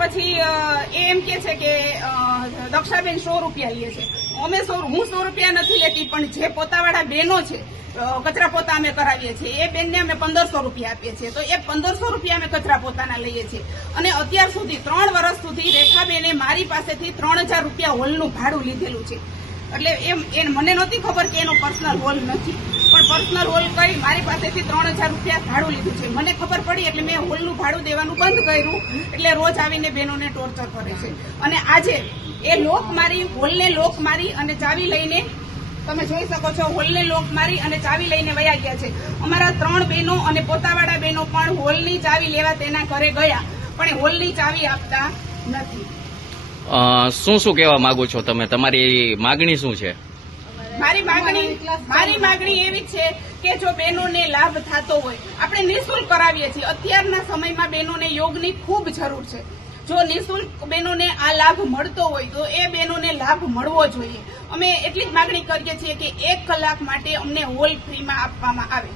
પછી એ એમ કે છે કે દક્ષાબેન 100 રૂપિયા લે છે. હું 100 રૂપિયા નથી લેતી, પણ જે પોતાવાળા બહેનો છે, કચરા પોતા અમે કરાવીએ છીએ, એ બેનને અમે 1500 રૂપિયા આપીએ છીએ. તો એ 1500 રૂપિયા અમે કચરા પોતાના લઈએ છીએ. અને અત્યાર સુધી 3 વર્ષ સુધી રેખાબેને મારી પાસેથી 3000 રૂપિયા હોલનું ભાડું લીધેલું છે. એટલે એમ મને નહોતી ખબર કે એનો પર્સનલ હોલ નથી, પણ પર્સનલ હોલ કરી મારી પાસેથી 3000 રૂપિયા ભાડું લીધું છે. મને ખબર પડી એટલે મેં હોલનું ભાડું દેવાનું બંધ કર્યું. એટલે રોજ આવીને બહેનોને ટોર્ચર કરે છે. અને આજે એ હોલને લોક મારી અને ચાવી લઈને, તમે જોઈ શકો છો, હોલને લોક મારી અને ચાવી લઈને વયા ગયા છે. અમારા 3 બહેનો અને પોતાવાળા બહેનો પણ હોલની ચાવી લેવા તેના ઘરે ગયા, પણ હોલની ચાવી આપતા નથી. શું કહેવા માંગો છો તમે? તમારી માગણી શું છે? મારી માગણી એવી છે કે જો બહેનોને લાભ થતો હોય, આપણે નિઃશુલ્ક કરાવીએ છીએ. અત્યારના સમયમાં બહેનોને યોગની ખૂબ જરૂર છે. જો નિઃશુલ્ક બહેનોને આ લાભ મળતો હોય તો એ બહેનોને લાભ મળવો જોઈએ. અમે એટલી જ માગણી કરીએ છીએ કે 1 કલાક માટે અમને હોલ ફ્રીમાં આપવામાં આવે.